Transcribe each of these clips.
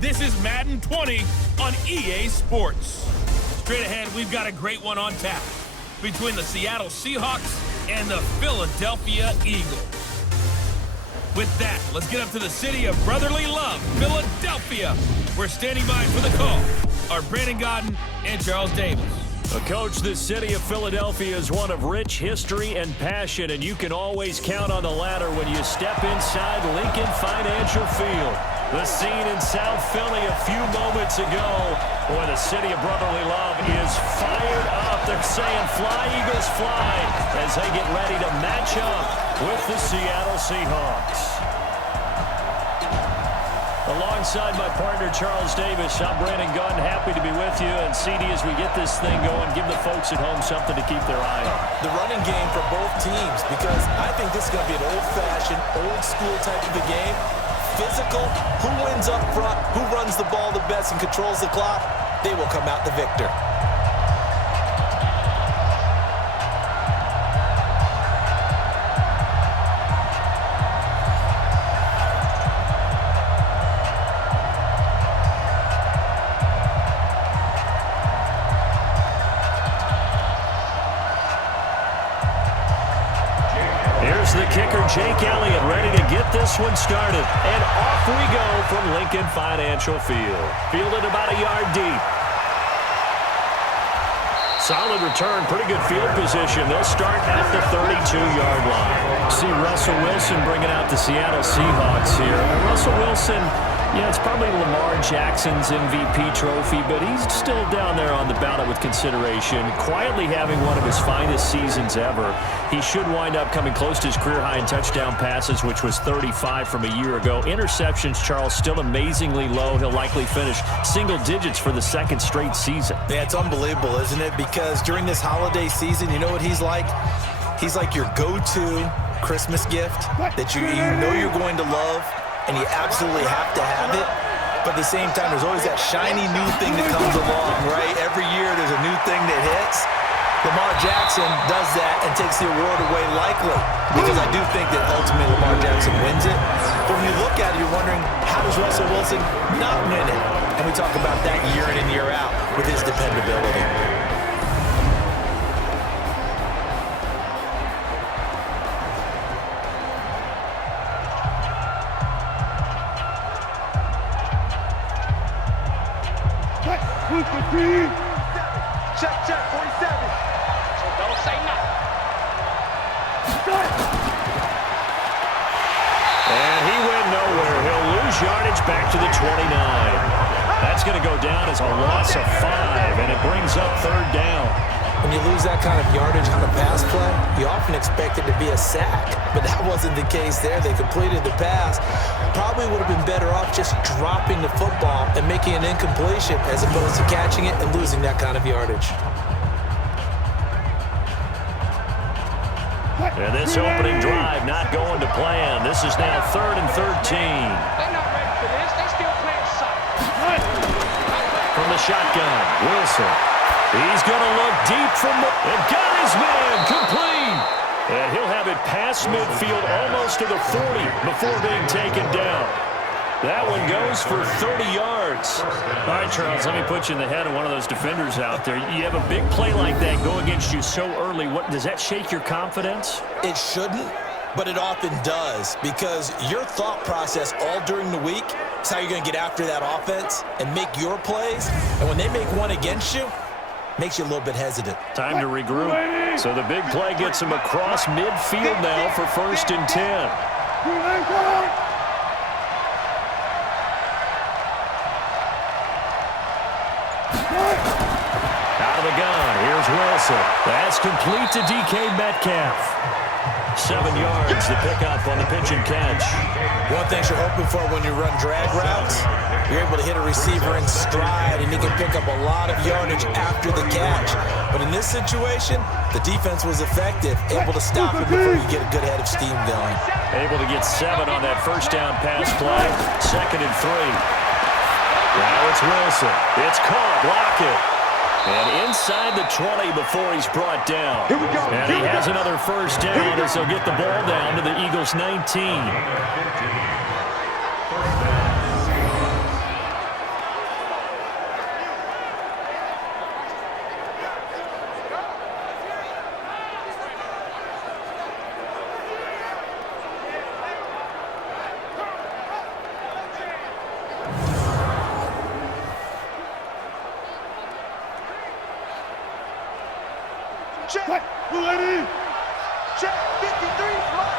This is Madden 20 on EA Sports. Straight ahead, we've got a great one on tap between the Seattle Seahawks and the Philadelphia Eagles. With that, let's get up to the city of brotherly love, Philadelphia. We're standing by for the call are Brandon Godden and Charles Davis. Coach, the city of Philadelphia is one of rich history and passion, and you can always count on the latter when you step inside Lincoln Financial Field. The scene in South Philly a few moments ago where the city of brotherly love is fired up. They're saying fly, Eagles, fly as they get ready to match up with the Seattle Seahawks. Alongside my partner, Charles Davis, I'm Brandon Godden. Happy to be with you. And CD, as we get this thing going, give the folks at home something to keep their eye on. The running game for both teams, because I think this is going to be an old-fashioned, old-school type of a game. Physical, who wins up front, who runs the ball the best and controls the clock, they will come out the victor. Here's the kicker, Jake Elliott, ready to get this one started. And off we go from Lincoln Financial Field. Fielded about a yard deep. Solid return, pretty good field position. They'll start at the 32-yard line. See Russell Wilson bringing out the Seattle Seahawks here. Russell Wilson, yeah, it's probably Lamar Jackson's MVP trophy, but he's still down there on the ballot with consideration, quietly having one of his finest seasons ever. He should wind up coming close to his career high in touchdown passes, which was 35 from a year ago. Interceptions, Charles, still amazingly low. He'll likely finish single digits for the second straight season. Yeah, it's unbelievable, isn't it? Because during this holiday season, you know what he's like? He's like your go-to Christmas gift that you know you're going to love, and you absolutely have to have it. But at the same time, there's always that shiny new thing that comes along, right? Every year there's a new thing that hits. Lamar Jackson does that and takes the award away likely, because I do think that ultimately Lamar Jackson wins it. But when you look at it, you're wondering, how does Russell Wilson not win it? And we talk about that year in and year out with his dependability. Check, 47. So don't say nothing. And he went nowhere. He'll lose yardage back to the 29. That's going to go down as a loss of 5, and it brings up third down. When you lose that kind of yardage on a pass play, you often expect it to be a sack, but that wasn't the case there. They completed the pass. Probably would have been better off just dropping the football and making an incompletion as opposed to catching it and losing that kind of yardage. And this opening drive not going to plan. This is now 3rd and 13. They're not ready for this. They still playing soft. From the shotgun, Wilson. He's going to look deep from the... And got his man complete. And he'll have it past midfield almost to the 40 before being taken down. That one goes for 30 yards. All right, Charles, let me put you in the head of one of those defenders out there. You have a big play like that go against you so early. What does that shake your confidence? It shouldn't, but it often does, because your thought process all during the week is how you're going to get after that offense and make your plays. And when they make one against you, makes you a little bit hesitant. Time to regroup. So the big play gets him across midfield now for 1st and 10. Out of the gun, here's Wilson. That's complete to DK Metcalf. 7 yards, the pickup on the pitch and catch. One thing you're hoping for when you run drag routes, you're able to hit a receiver in stride, and he can pick up a lot of yardage after the catch. But in this situation, the defense was effective, able to stop him before you get a good head of steam going. Able to get 7 on that first down pass play. 2nd and 3. Now it's Wilson. It's caught. Block it. And inside the 20 before he's brought down. Here we go. And he has another first down as he'll get the ball down to the Eagles' 19. Check. Ready. Check. 53. Block.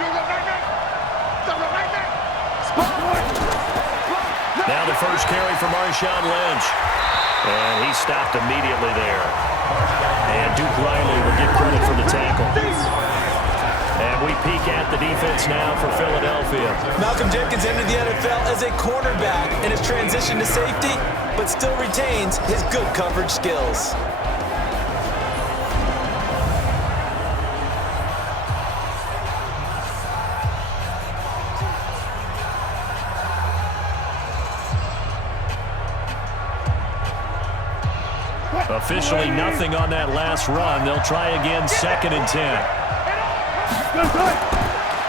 You go right now. Right now. Spot. Now the first carry for Marshawn Lynch. And he stopped immediately there. And Duke Riley will get credit for the tackle. And we peek at the defense now for Philadelphia. Malcolm Jenkins entered the NFL as a cornerback and has transitioned to safety, but still retains his good coverage skills. Officially nothing on that last run. They'll try again, 2nd and 10.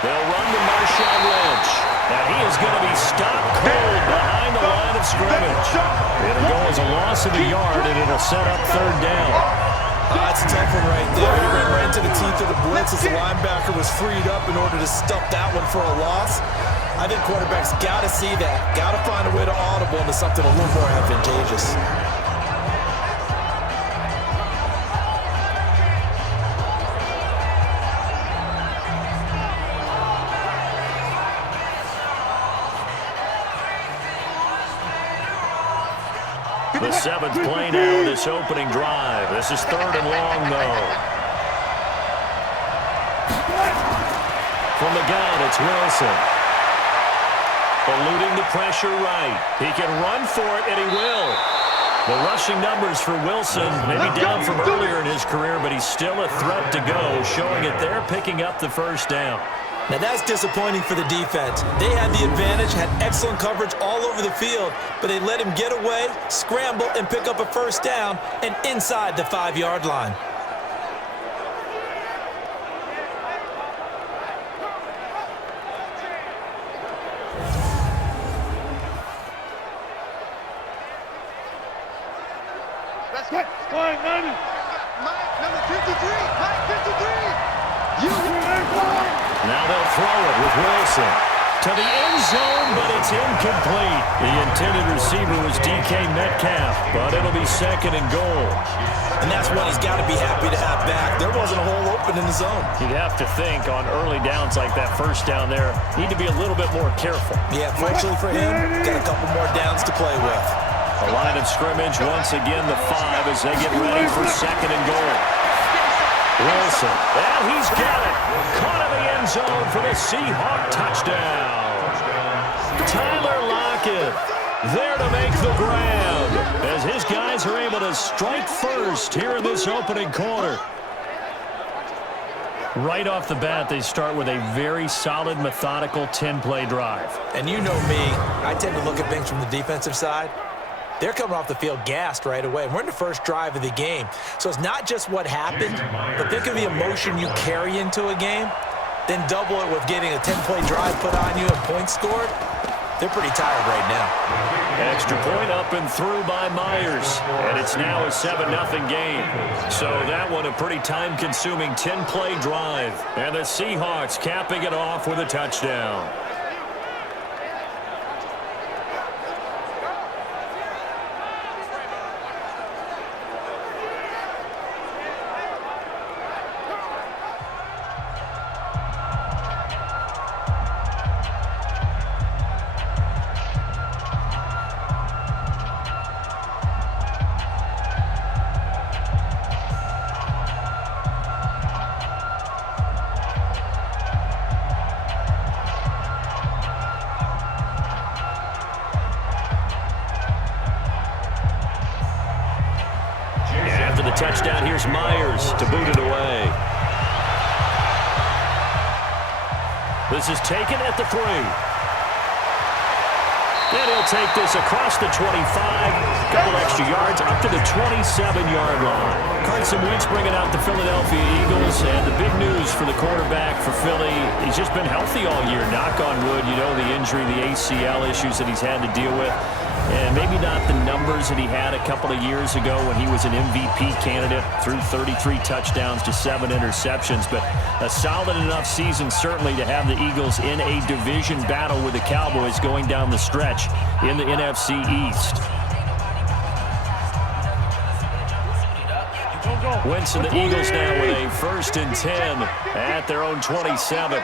They'll run to Marshawn Lynch. And he is going to be stopped cold behind the line of scrimmage. It'll go as a loss of a yard, and it'll set up 3rd down. That's a tough one right there. He ran right into the teeth of the blitz as the linebacker was freed up in order to stuff that one for a loss. I think quarterbacks got to see that. Got to find a way to audible into something a little more advantageous. The 7th play now of this opening drive. This is 3rd and long, though. From the gun, it's Wilson. Eluding the pressure right. He can run for it, and he will. The rushing numbers for Wilson may be down from earlier in his career, but he's still a threat to go, showing it there, picking up the first down. Now that's disappointing for the defense. They had the advantage, had excellent coverage all over the field, but they let him get away, scramble, and pick up a first down, and inside the 5-yard line. Let's go. Flying 90. Mike, number 53. Mike, 53. Now they'll throw it with Wilson to the end zone, but it's incomplete. The intended receiver was DK Metcalf, but it'll be 2nd and goal. And that's one he's got to be happy to have back. There wasn't a hole open in the zone. You'd have to think on early downs like that first down there, need to be a little bit more careful. Yeah, fortunately for him, got a couple more downs to play with. The line of scrimmage, once again, the 5 as they get ready for 2nd and goal. Wilson, and he's got it. Caught in the end zone for the Seahawk touchdown. Tyler Lockett there to make the grab as his guys are able to strike first here in this opening quarter. Right off the bat, they start with a very solid, methodical 10-play drive. And you know me, I tend to look at things from the defensive side. They're coming off the field gassed right away. We're in the first drive of the game. So it's not just what happened, but think of the emotion you carry into a game, then double it with getting a 10-play drive put on you and points scored. They're pretty tired right now. Extra point up and through by Myers. And it's now a 7-0 game. So that one a pretty time-consuming 10-play drive. And the Seahawks capping it off with a touchdown. Touchdown, here's Myers to boot it away. This is taken at the 3. And he'll take this across the 25, a couple extra yards, up to the 27-yard line. Carson Wentz bringing out the Philadelphia Eagles, and the big news for the quarterback for Philly, he's just been healthy all year, knock on wood. You know, the injury, the ACL issues that he's had to deal with. And maybe not the numbers that he had a couple of years ago when he was an MVP candidate, threw 33 touchdowns to 7 interceptions, but a solid enough season certainly to have the Eagles in a division battle with the Cowboys going down the stretch in the NFC East. Wentz and the Eagles now with a 1st and 10 at their own 27.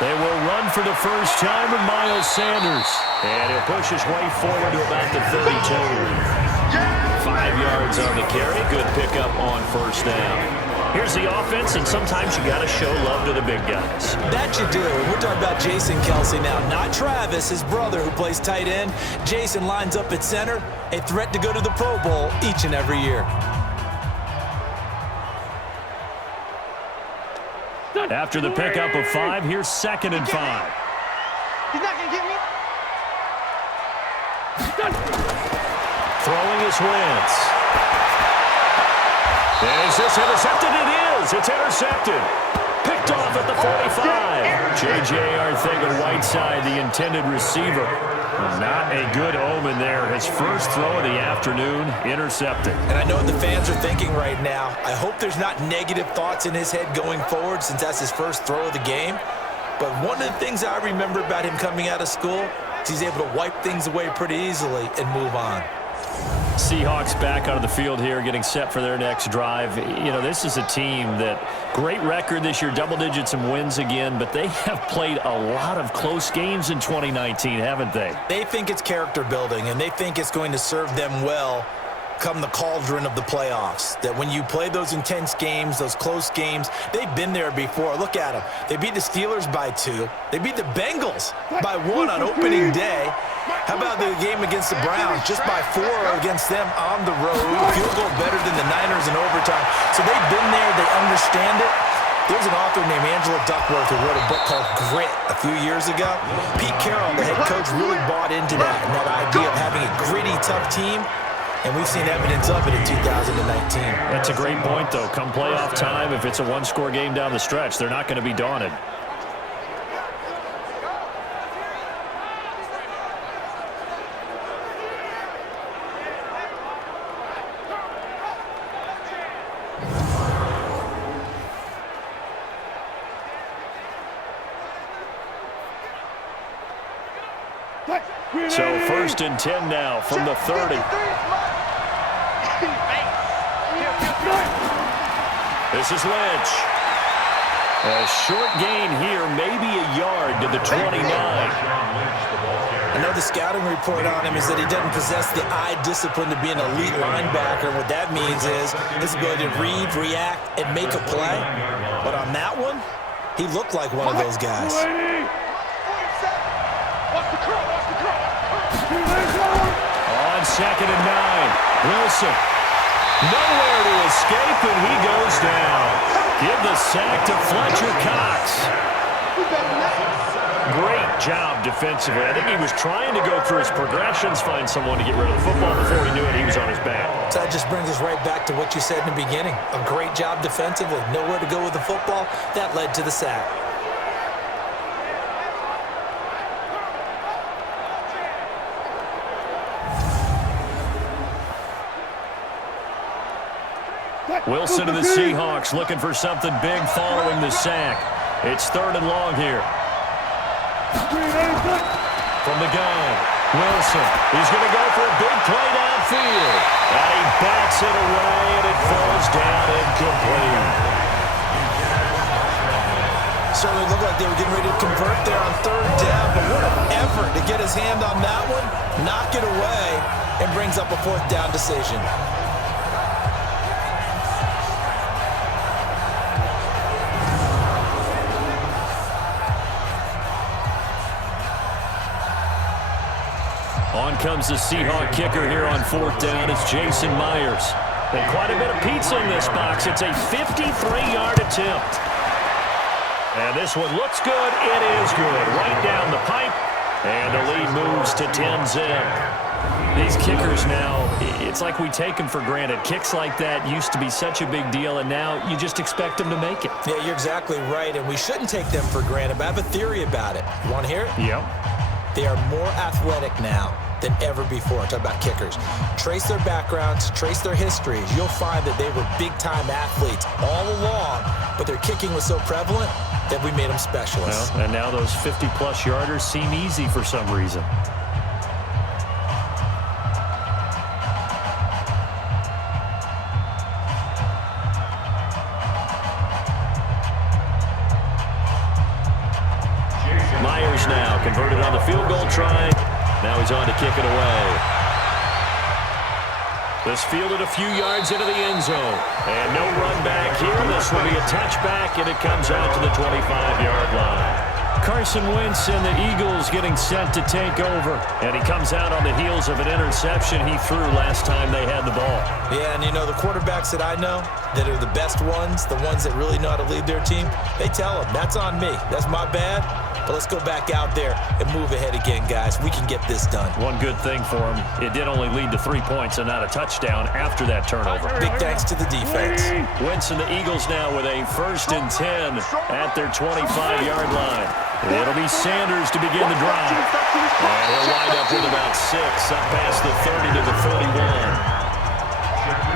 They will run for the first time with Miles Sanders. And he'll push his way forward to about the 32. 5 yards on the carry. Good pickup on 1st down. Here's the offense, and sometimes you got to show love to the big guys. That you do. We're talking about Jason Kelce now, not Travis, his brother, who plays tight end. Jason lines up at center, a threat to go to the Pro Bowl each and every year. After the pickup of 5, here's 2nd and 5. He's not going to get me. Throwing is Wentz. Is this intercepted? It is. It's intercepted. Picked off at the 45. J.J. Arcega-Whiteside, the intended receiver. Not a good omen there. His first throw of the afternoon, intercepted. And I know what the fans are thinking right now. I hope there's not negative thoughts in his head going forward since that's his first throw of the game. But one of the things I remember about him coming out of school is he's able to wipe things away pretty easily and move on. Seahawks back onto the field here, getting set for their next drive. You know, this is a team that, great record this year, double digits and wins again, but they have played a lot of close games in 2019, haven't they? They think it's character building, and they think it's going to serve them well come the cauldron of the playoffs. That when you play those intense games, those close games, they've been there before. Look at them. They beat the Steelers by 2. They beat the Bengals by 1 on opening day. How about the game against the Browns? Just by 4 against them on the road. A field goal better than the Niners in overtime. So they've been there. They understand it. There's an author named Angela Duckworth who wrote a book called Grit a few years ago. Pete Carroll, the head coach, really bought into that and that idea of having a gritty, tough team. And we've seen evidence of it in 2019. That's a great point, though. Come playoff time, if it's a one-score game down the stretch, they're not going to be daunted. So 1st and 10 now from the 30. This is Lynch. A short gain here, maybe a yard to the 29. I know the scouting report on him is that he doesn't possess the eye discipline to be an elite linebacker. What that means is his ability to read, react, and make a play. But on that one, he looked like one of those guys. On 2nd and 9, Wilson. Nowhere to escape, and he goes down. Give the sack to Fletcher Cox. Great job defensively. I think he was trying to go through his progressions, find someone to get rid of the football. Before he knew it, he was on his back. So that just brings us right back to what you said in the beginning. A great job defensively. Nowhere to go with the football. That led to the sack. Wilson and the Seahawks looking for something big following the sack. It's 3rd and long here. From the gun, Wilson. He's going to go for a big play downfield. And he bats it away, and it falls down incomplete. Certainly looked like they were getting ready to convert there on 3rd down, but what an effort to get his hand on that one, knock it away, and brings up a 4th down decision. On comes the Seahawk kicker here on 4th down. It's Jason Myers. And quite a bit of pizza in this box. It's a 53-yard attempt. And this one looks good. It is good. Right down the pipe. And the lead moves to 10-zip. These kickers now, it's like we take them for granted. Kicks like that used to be such a big deal, and now you just expect them to make it. Yeah, you're exactly right, and we shouldn't take them for granted, but I have a theory about it. You want to hear it? Yep. They are more athletic now than ever before. I'm talking about kickers. Trace their backgrounds, trace their histories. You'll find that they were big-time athletes all along, but their kicking was so prevalent that we made them specialists. Well, and now those 50-plus yarders seem easy for some reason. Myers now converted on the field goal try. Now he's on to kick it away. This fielded a few yards into the end zone. And no run back here. This will be a touchback, and it comes out to the 25-yard line. Carson Wentz and the Eagles getting set to take over. And he comes out on the heels of an interception he threw last time they had the ball. Yeah, and you know, the quarterbacks that I know that are the best ones, the ones that really know how to lead their team, they tell them, that's on me. That's my bad. But let's go back out there and move ahead again, guys. We can get this done. One good thing for him, it did only lead to 3 points and not a touchdown after that turnover. Big thanks to the defense. Wentz and the Eagles now with a 1st and 10 at their 25-yard line. It'll be Sanders to begin the drive. And he'll wind up with about 6 up past the 30 to the 31.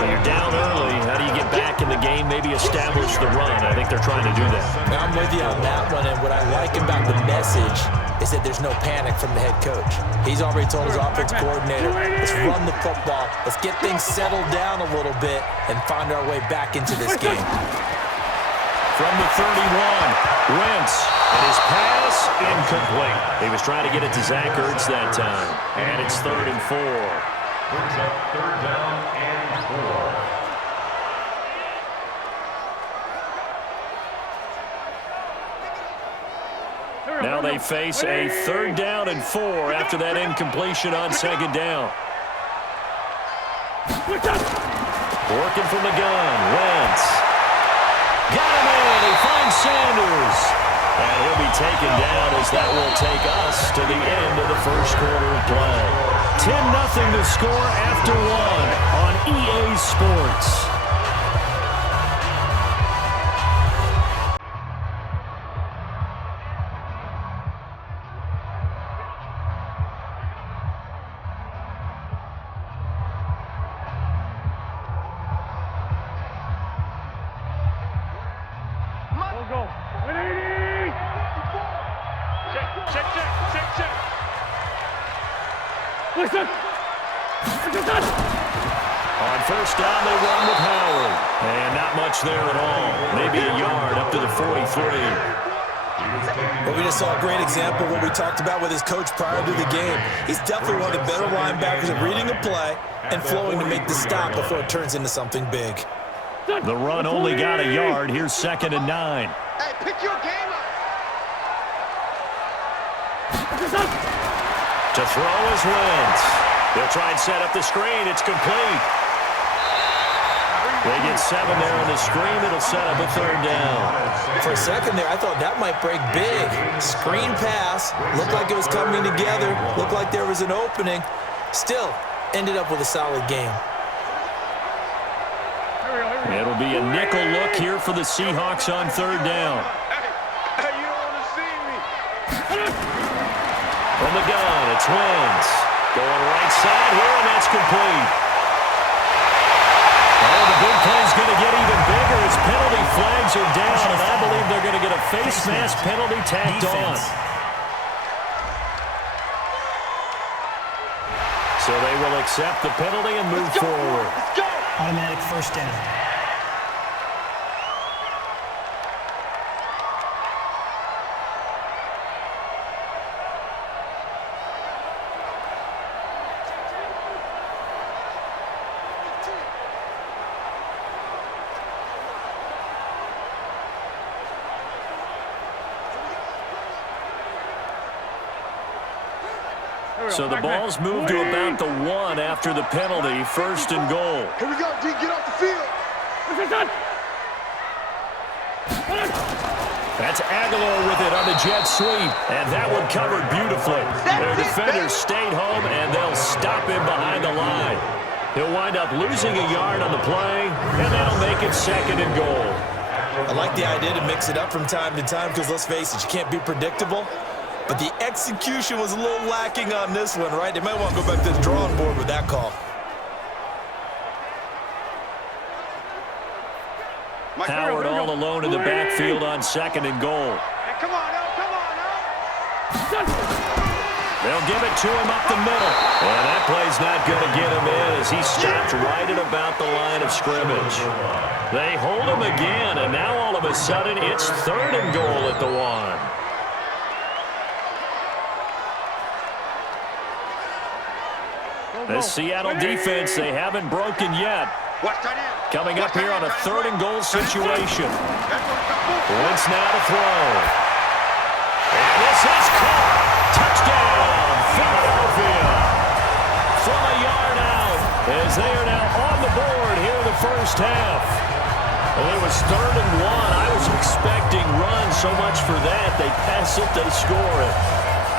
When you're down early, how do you get back in the game, maybe establish the run? I think they're trying to do that. I'm with you on that one, and what I like about the message is that there's no panic from the head coach. He's already told his offense coordinator, let's run the football, let's get things settled down a little bit and find our way back into this game. From the 31, Wentz, and his pass incomplete. He was trying to get it to Zach Ertz that time, and it's 3rd and 4. Brings up 3rd down and 4. Now they face a 3rd down and 4 after that incompletion on 2nd down. Working from the gun, Wentz. Got him in, he finds Sanders. And he'll be taken down as that will take us to the end of the 1st quarter of play. 10-0 to score after 1 on EA Sports. On 1st down, they run with Howard. And not much there at all. Maybe a yard up to the 43. Well, we just saw a great example of what we talked about with his coach prior to the game. He's definitely one of the better linebackers at reading a play and flowing to make the stop before it turns into something big. The run only got a yard. Here's 2nd and 9. Hey, pick your game up. To throw is Wentz. They'll try and set up the screen. It's complete. They get 7 there on the screen. It'll set up a 3rd down. For a second there, I thought that might break big. Screen pass. Looked like it was coming together. Looked like there was an opening. Still, ended up with a solid game. It'll be a nickel look here for the Seahawks on 3rd down. Hey, you don't want to see me. From the gun, it's Wentz. Going right side here, and that's complete. Oh, the big play's going to get even bigger as penalty flags are down, and I believe they're going to get a face mask penalty tacked on. So they will accept the penalty and move forward. Let's go. Automatic 1st down. So the ball's moved to about the 1 after the penalty. 1st and goal. Here we go, D. Get off the field. That's Aguilar with it on the jet sweep, and that one covered beautifully. Their defenders stayed home, and they'll stop him behind the line. He'll wind up losing a yard on the play, and they'll make it 2nd and goal. I like the idea to mix it up from time to time because, let's face it, you can't be predictable. But the execution was a little lacking on this one, right? They might want to go back to the drawing board with that call. Howard all alone in the backfield on 2nd and goal. Hey, come on, El, come on, El. They'll give it to him up the middle. And that play's not going to get him in as he stopped right at about the line of scrimmage. They hold him again, and now all of a sudden it's 3rd and goal at the 1. The Seattle defense, they haven't broken yet. Coming up here on a 3rd and goal situation. Wentz now to throw. And this is caught. Touchdown, Philadelphia. From a yard out as they are now on the board here in the first half. Well, it was 3rd and 1. I was expecting runs, so much for that. They pass it, they score it.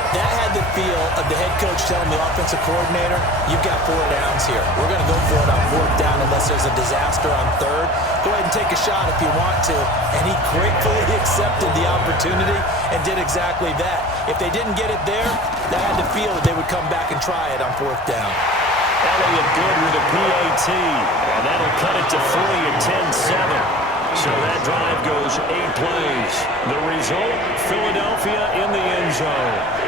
That had the feel of the head coach telling the offensive coordinator, you've got 4 downs here. We're going to go for it on 4th down unless there's a disaster on 3rd. Go ahead and take a shot if you want to. And he gratefully accepted the opportunity and did exactly that. If they didn't get it there, that had the feel that they would come back and try it on 4th down. Elliott good with a PAT, and that'll cut it to 3 at 10-7. So that drive goes 8 plays. The result, Philadelphia in the end zone.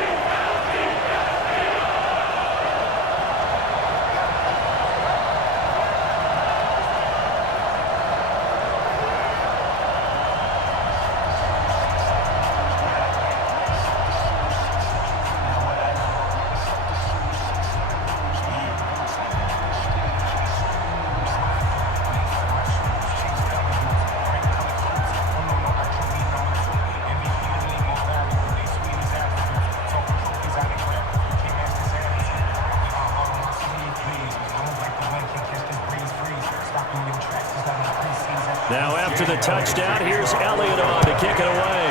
Now after the touchdown, here's Elliott on to kick it away.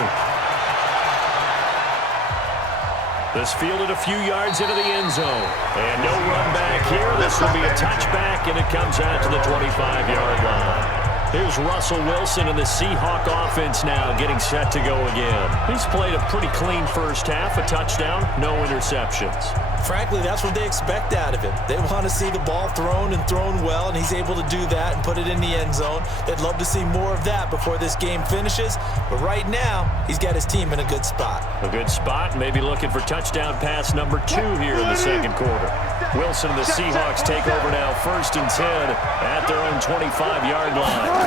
This fielded a few yards into the end zone. And no run back here. This will be a touchback, and it comes out to the 25-yard line. Here's Russell Wilson and the Seahawk offense now getting set to go again. He's played a pretty clean first half, a touchdown, no interceptions. Frankly, that's what they expect out of him. They want to see the ball thrown and thrown well, and he's able to do that and put it in the end zone. They'd love to see more of that before this game finishes, but right now, he's got his team in a good spot. A good spot, maybe looking for touchdown pass number 2 here in the second quarter. Wilson and the Seahawks take over now, 1st and 10 at their own 25-yard line.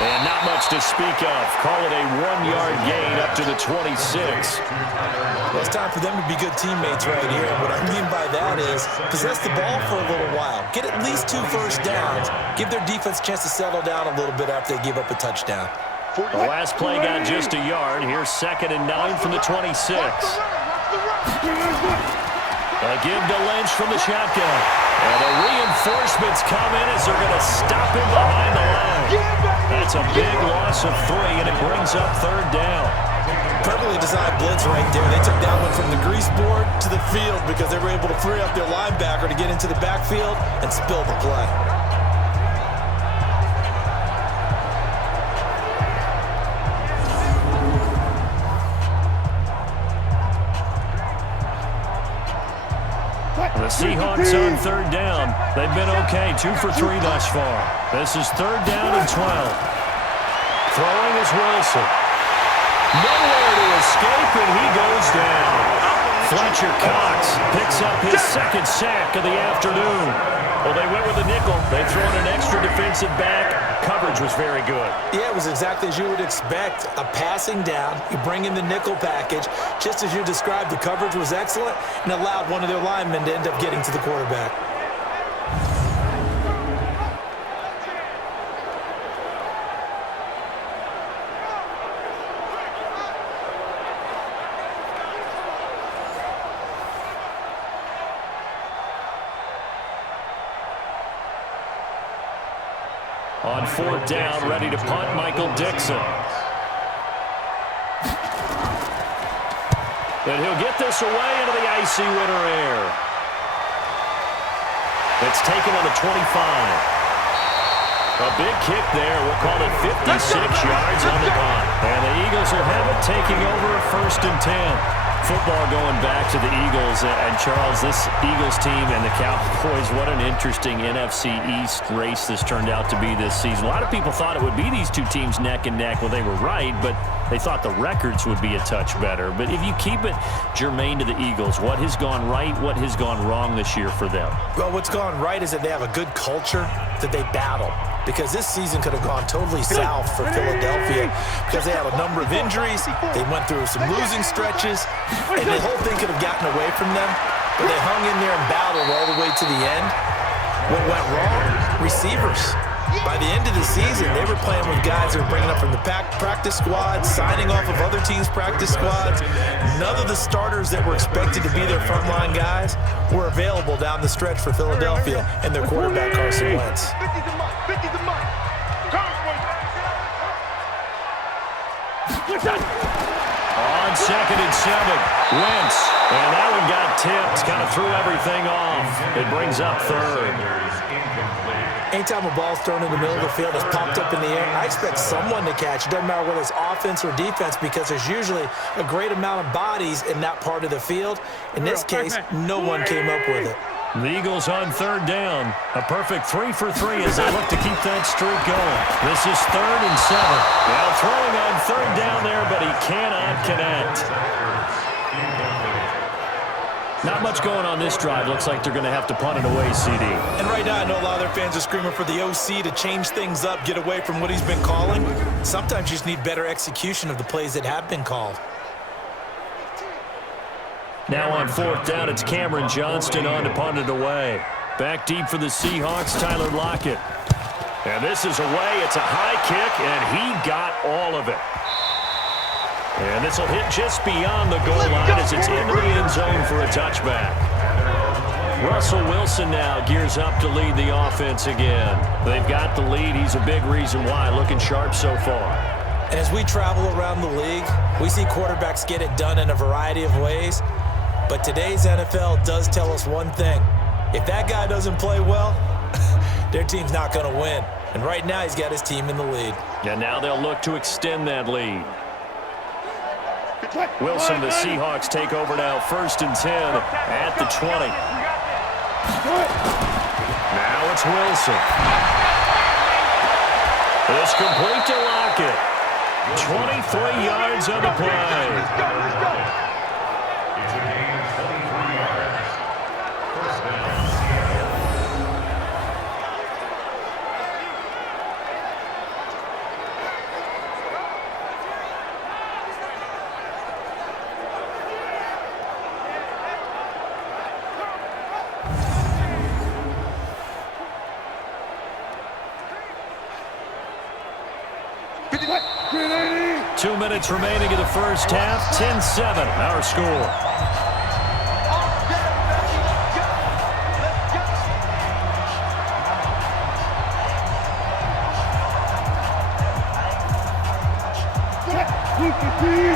And not much to speak of. Call it a 1-yard gain up to the 26. Well, it's time for them to be good teammates right here. And what I mean by that is possess the ball for a little while. Get at least 2 first downs. Give their defense a chance to settle down a little bit after they give up a touchdown. The last play got just a yard. Here's 2nd and 9 from the 26. A give to Lynch from the shotgun. And the reinforcements come in as they're going to stop him behind the line. That's a big loss of 3, and it brings up 3rd down. Perfectly designed blitz right there. They took that one from the grease board to the field because they were able to free up their linebacker to get into the backfield and spill the play. The Seahawks on 3rd down. They've been okay, 2 for 3 thus far. This is 3rd down and 12. Throwing is Wilson. Nowhere to escape, and he goes down. Fletcher Cox picks up his 2nd sack of the afternoon. Well, they went with a nickel. They throw in an extra defensive back. Coverage was very good. Yeah, it was exactly as you would expect. A passing down. You bring in the nickel package. Just as you described, the coverage was excellent and allowed one of their linemen to end up getting to the quarterback. On 4th down, ready to punt, Michael Dixon. And he'll get this away into the icy winter air. It's taken on the 25. A big kick there. We'll call it 56 yards on the punt. And the Eagles will have it, taking over 1st and 10. Football going back to the Eagles. And Charles, this Eagles team and the Cowboys, what an interesting NFC East race this turned out to be this season. A lot of people thought it would be these two teams neck and neck. Well, they were right, but they thought the records would be a touch better. But if you keep it germane to the Eagles, what has gone right, what has gone wrong this year for them? Well, what's gone right is that they have a good culture, that they battle. Because this season could have gone totally south for Philadelphia because they had a number of injuries. They went through some losing stretches, and the whole thing could have gotten away from them. But they hung in there and battled all the way to the end. What went wrong? Receivers. By the end of the season, they were playing with guys that were bringing up from the practice squad, signing off of other teams' practice squads. None of the starters that were expected to be their frontline guys were available down the stretch for Philadelphia and their quarterback, Carson Wentz. On 2nd and 7, Wentz. And that one got tipped, kind of threw everything off. It brings up 3rd. Anytime a ball's thrown in the middle of the field, it's popped up in the air, I expect someone to catch. It doesn't matter whether it's offense or defense because there's usually a great amount of bodies in that part of the field. In this case, no one came up with it. The Eagles on 3rd down. A perfect 3 for 3 as they look to keep that streak going. This is 3rd and 7. Now throwing on 3rd down there, but he cannot connect. Not much going on this drive. Looks like they're going to have to punt it away, CD. And right now, I know a lot of their fans are screaming for the OC to change things up, get away from what he's been calling. Sometimes you just need better execution of the plays that have been called. Now on 4th down, it's Cameron Johnston on to punt it away. Back deep for the Seahawks, Tyler Lockett. And this is away. It's a high kick, and he got all of it. And this will hit just beyond the goal line as it's into the end zone for a touchback. Russell Wilson now gears up to lead the offense again. They've got the lead. He's a big reason why. Looking sharp so far. And as we travel around the league, we see quarterbacks get it done in a variety of ways. But today's NFL does tell us one thing. If that guy doesn't play well, their team's not going to win. And right now, he's got his team in the lead. And now they'll look to extend that lead. Wilson, the Seahawks take over now, 1st and 10 at the 20. Now it's Wilson. It's complete to Lockett. 23 yards on the play. It's a gain of 23 yards. 1st down, Seattle. 2 minutes remaining in the first half. 10-7, our score.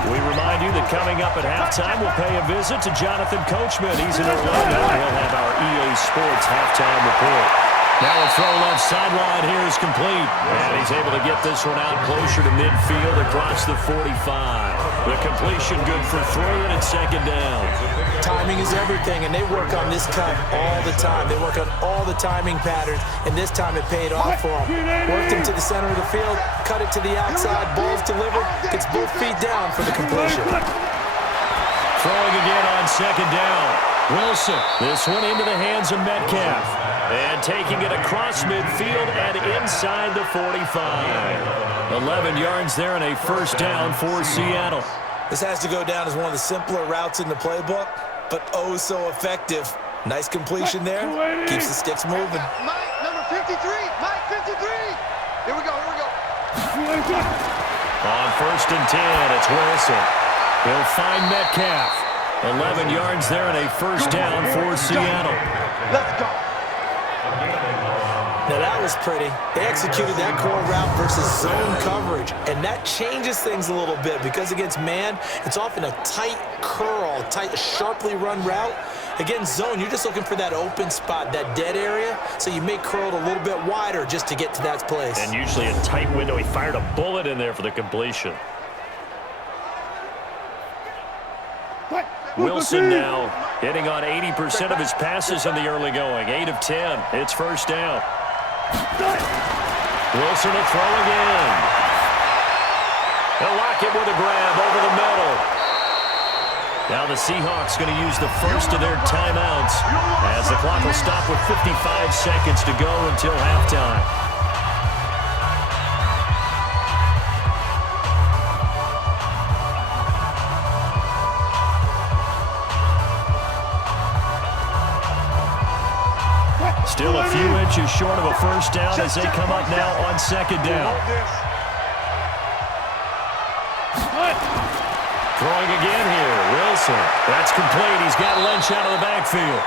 We remind you that coming up at halftime, we'll pay a visit to Jonathan Coachman. He's in Orlando, and he'll have our EA Sports halftime report. Now a throw left sideline here is complete. And he's able to get this one out closer to midfield across the 45. The completion good for 3, and it's 2nd down. Timing is everything, and they work on this cut all the time. They work on all the timing patterns, and this time it paid off for them. Worked him to the center of the field, cut it to the outside, ball's delivered, gets both feet down for the completion. Throwing again on 2nd down. Wilson, this one into the hands of Metcalf. And taking it across midfield and inside the 45. 11 yards there and a 1st down for Seattle. This has to go down as one of the simpler routes in the playbook, but oh so effective. Nice completion there. Keeps the sticks moving. Mike, number 53. Mike, 53. Here we go. On 1st and 10, it's Wilson. He'll find Metcalf. 11 yards there and a 1st down for Seattle. Let's go. Now Now that was pretty. They executed that core route versus zone coverage, and that changes things a little bit because against man, it's often a tight curl, tight, sharply run route. Against zone, you're just looking for that open spot, that dead area, so you may curl it a little bit wider just to get to that place. And usually a tight window. He fired a bullet in there for the completion. Wilson now hitting on 80% of his passes in the early going. 8 of 10. It's first down. Wilson will throw again. They'll lock it with a grab over the middle. Now the Seahawks going to use the first of their timeouts as the clock will stop with 55 seconds to go until halftime. Still a few inches short of a first down as they come up now on second down. Throwing again here, Wilson. That's complete. He's got Lynch out of the backfield.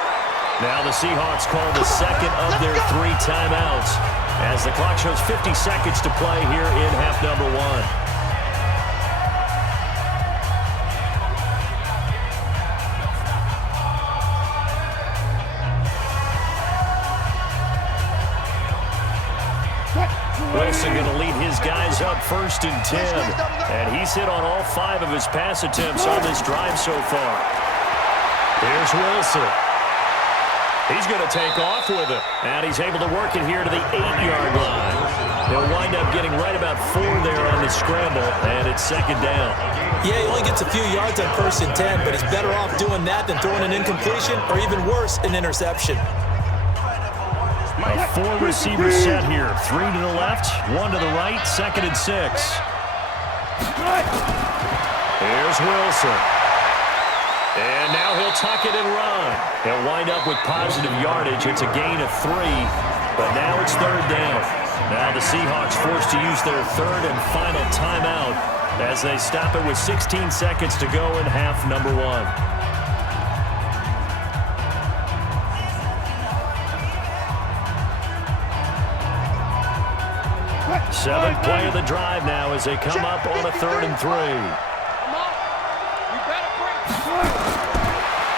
Now the Seahawks call the second of their 3 timeouts as the clock shows 50 seconds to play here in half number 1. Wilson going to lead his guys up first and 10. And he's hit on all 5 of his pass attempts on this drive so far. Here's Wilson. He's going to take off with it. And he's able to work it here to the 8-yard line. He'll wind up getting right about 4 there on the scramble. And it's second down. Yeah, he only gets a few yards on first and 10, but he's better off doing that than throwing an incompletion or even worse, an interception. A 4-receiver set here. 3 to the left, 1 to the right, second and 6. Here's Wilson. And now he'll tuck it and run. He'll wind up with positive yardage. It's a gain of 3, but now it's third down. Now the Seahawks forced to use their third and final timeout as they stop it with 16 seconds to go in half number 1. 7th play of the drive now as they come up on a 3rd and 3.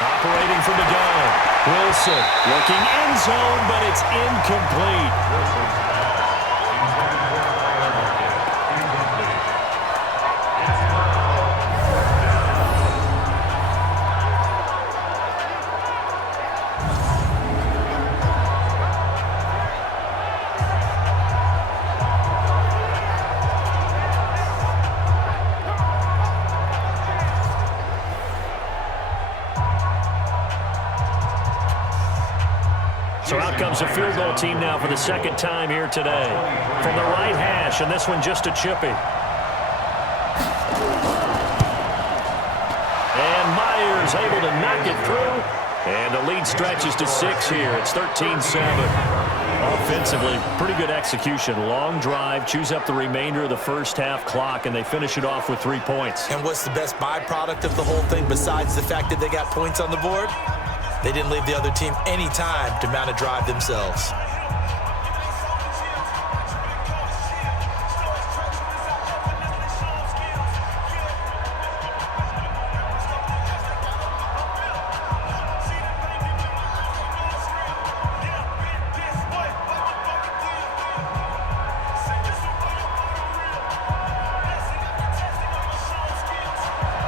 Operating from the dome. Wilson looking end zone, but it's incomplete. So out comes a field goal team now for the second time here today. From the right hash, and this one just a chippy. And Myers able to knock it through. And the lead stretches to 6 here. It's 13-7. Offensively, pretty good execution. Long drive, chews up the remainder of the first half clock, and they finish it off with 3 points. And what's the best byproduct of the whole thing besides the fact that they got points on the board? They didn't leave the other team any time to mount a drive themselves.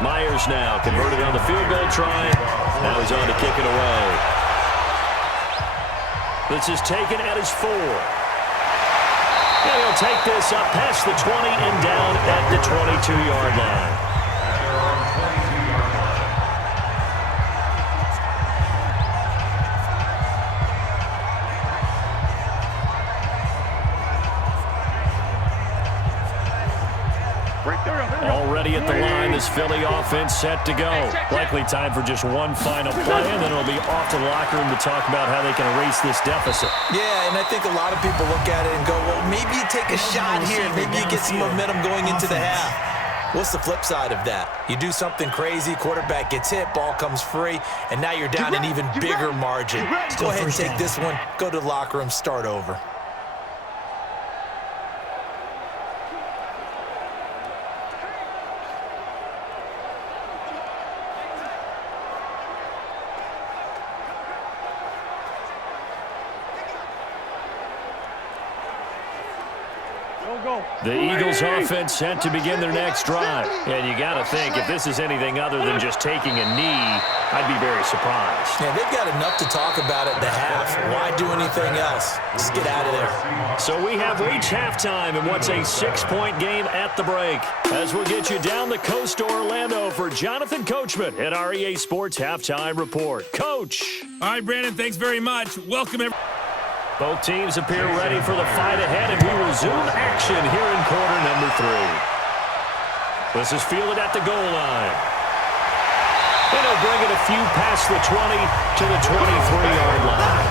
Myers now converted on the field goal try. Now he's on to kick it away. This is taken at his 4. And he'll take this up past the 20 and down at the 22-yard line. Already at the line, this Philly offense set to go. Likely time for just one final play, and then it'll be off to the locker room to talk about how they can erase this deficit. Yeah, and I think a lot of people look at it and go, well, maybe you take a shot here. Maybe you get some momentum going into the half. What's the flip side of that? You do something crazy, quarterback gets hit, ball comes free, and now you're down an even bigger margin. Go ahead and take this one, go to the locker room, start over. The Eagles offense set to begin their next drive. And you got to think, if this is anything other than just taking a knee, I'd be very surprised. Yeah, they've got enough to talk about at the half. Why do anything else? Just get out of there. So we have reached halftime in what's a 6-point game at the break. As we'll get you down the coast to Orlando for Jonathan Coachman at our EA Sports Halftime Report. Coach. All right, Brandon, thanks very much. Welcome, everyone. Both teams appear ready for the fight ahead, and we resume action here in quarter number 3. This is fielded at the goal line. And he'll bring it a few past the 20 to the 23-yard line.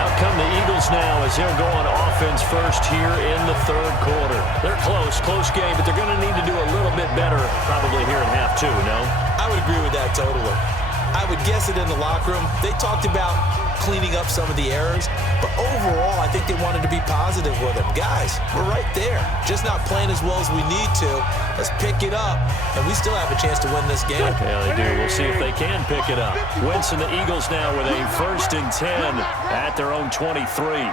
Out come the Eagles now as they'll go on offense first here in the third quarter. They're close game, but they're going to need to do a little bit better probably here in half 2, no? I would agree with that totally. I would guess it in the locker room. They talked about cleaning up some of the errors, but overall, I think they wanted to be positive with them. Guys, we're right there. Just not playing as well as we need to. Let's pick it up, and we still have a chance to win this game. Yeah, they do. We'll see if they can pick it up. Wentz and the Eagles now with a 1st and 10 at their own 23.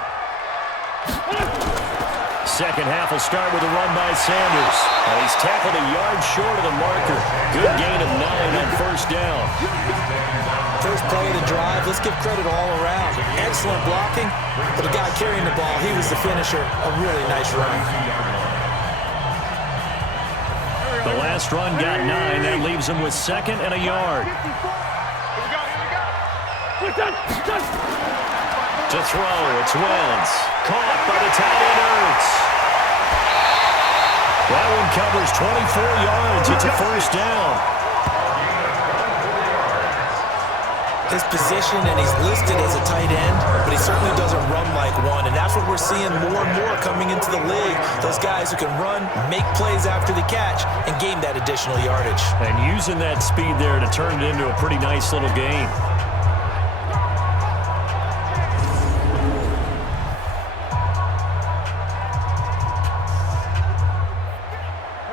Second half will start with a run by Sanders. He's tackled a yard short of the marker. Good gain of 9 on 1st down. First play of the drive, let's give credit all around. Excellent blocking, but the guy carrying the ball, he was the finisher. A really nice run. The last run got 9. That leaves him with 2nd and a yard. To throw, it's Wentz. Caught by the tight end, Ertz. That one covers 24 yards. It's a 1st down. His position, and he's listed as a tight end, but he certainly doesn't run like one, and that's what we're seeing more and more coming into the league. Those guys who can run, make plays after the catch, and gain that additional yardage. And using that speed there to turn it into a pretty nice little game.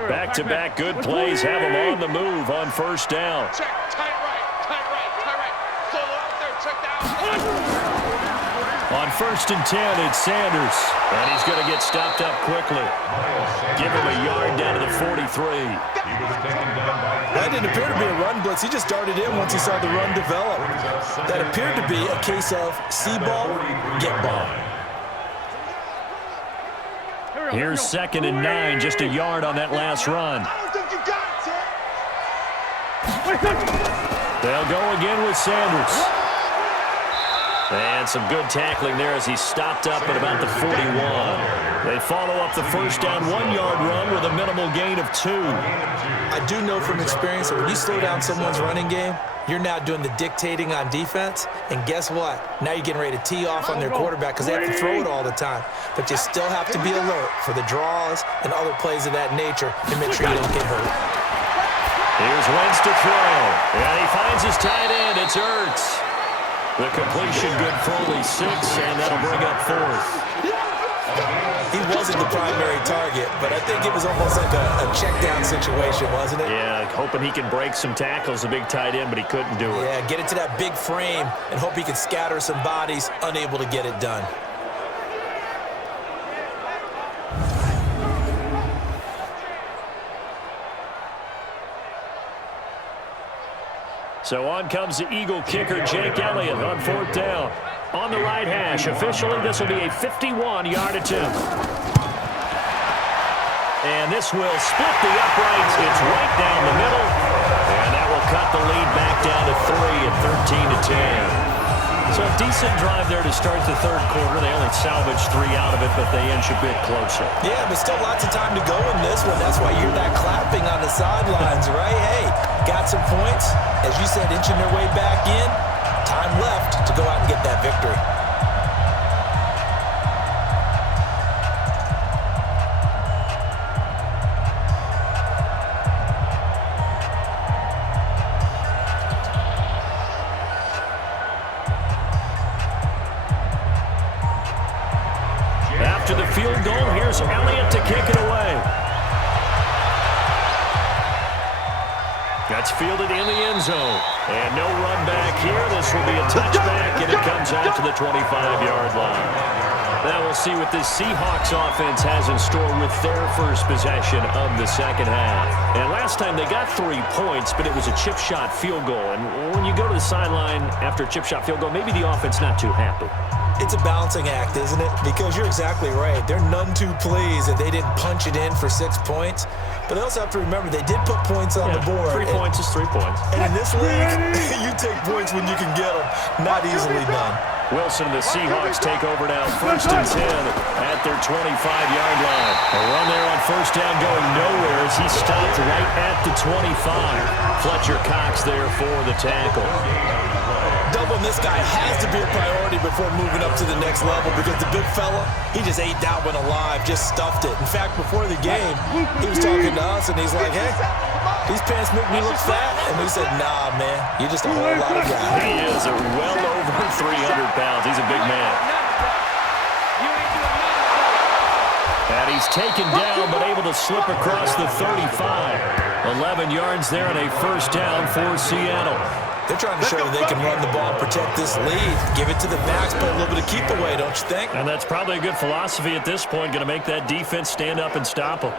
Back-to-back good plays have them on the move on 1st down. Check, tight right. Solo out there, check down. On 1st and 10, it's Sanders. And he's going to get stopped up quickly. Give him a yard down to the 43. That didn't appear to be a run blitz. He just darted in once he saw the run develop. That appeared to be a case of see ball, get ball. Here's 2nd and 9, just a yard on that last run. They'll go again with Sanders. And some good tackling there as he's stopped up at about the 41. They follow up the 1st down 1-yard run with a minimal gain of 2. I do know from experience that when you slow down someone's running game, you're now doing the dictating on defense, and guess what? Now you're getting ready to tee off on their quarterback because they have to throw it all the time. But you still have to be alert for the draws and other plays of that nature to make sure you don't get hurt. Here's Wentz to throw. And he finds his tight end. It's Ertz. The completion good for only 6, and that'll bring up 4th. He wasn't the primary target, but I think it was almost like a check-down situation, wasn't it? Yeah, hoping he can break some tackles, a big tight end, but he couldn't do it. Yeah, get it to that big frame and hope he can scatter some bodies, unable to get it done. So on comes the Eagle kicker, Jake Elliott, on 4th down. On the right hash, officially, this will be a 51-yard attempt. And this will split the uprights. It's right down the middle. And that will cut the lead back down to 3 at 13-10. So a decent drive there to start the third quarter. They only salvaged 3 out of it, but they inch a bit closer. Yeah, but still lots of time to go in this one. That's why you hear that clapping on the sidelines, right? Hey, got some points. As you said, inching their way back in. Time left to go out and get that victory. After the field goal, here's Elliott to kick it away. That's fielded in the end zone. And no run back here. This will be a touchback, and it comes out to the 25-yard line. Now we'll see what this Seahawks offense has in store with their first possession of the second half. And last time they got 3 points, but it was a chip shot field goal. And when you go to the sideline after a chip shot field goal, maybe the offense not too happy. It's a balancing act, isn't it? Because you're exactly right. They're none too pleased that they didn't punch it in for 6 points. But they also have to remember they did put points on the board. 3 points is 3 points. And in this league, you take points when you can get them. Not easily done. Wilson and the Seahawks take over now, 1st and 10 at their 25-yard line. A run there on 1st down going nowhere as he stopped right at the 25. Fletcher Cox there for the tackle. Doubling this guy has to be a priority before moving up to the next level because the big fella, he just ate that one alive, just stuffed it. In fact, before the game, he was talking to us and he's like, hey, these pants make me look fat. And we said, nah, man, you're just a whole lot of guy. He is well over 300 pounds. He's a big man. And he's taken down but able to slip across the 35. 11 yards there and a 1st down for Seattle. They're trying to show that they can run the ball, protect this lead, give it to the backs, play a little bit of keep away, don't you think? And that's probably a good philosophy at this point, going to make that defense stand up and stop them.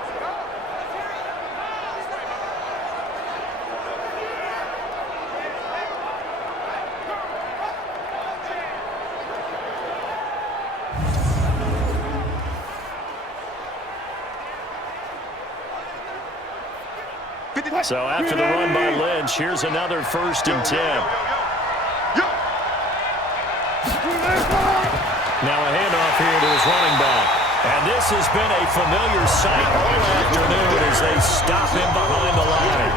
So after the run by Lynch, here's another 1st and 10. Now a handoff here to his running back. And this has been a familiar sight all afternoon as they stop him behind the line.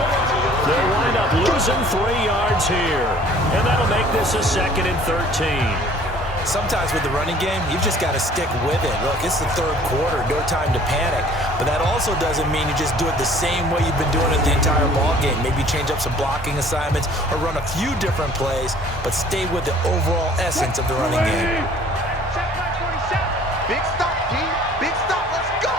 They'll wind up losing 3 yards here. And that'll make this a 2nd and 13. Sometimes with the running game, you've just got to stick with it. Look, it's the 3rd quarter, no time to panic. But that also doesn't mean you just do it the same way you've been doing it the entire ball game. Maybe change up some blocking assignments or run a few different plays, but stay with the overall essence of the running game. Big stop, D. Big stop. Let's go.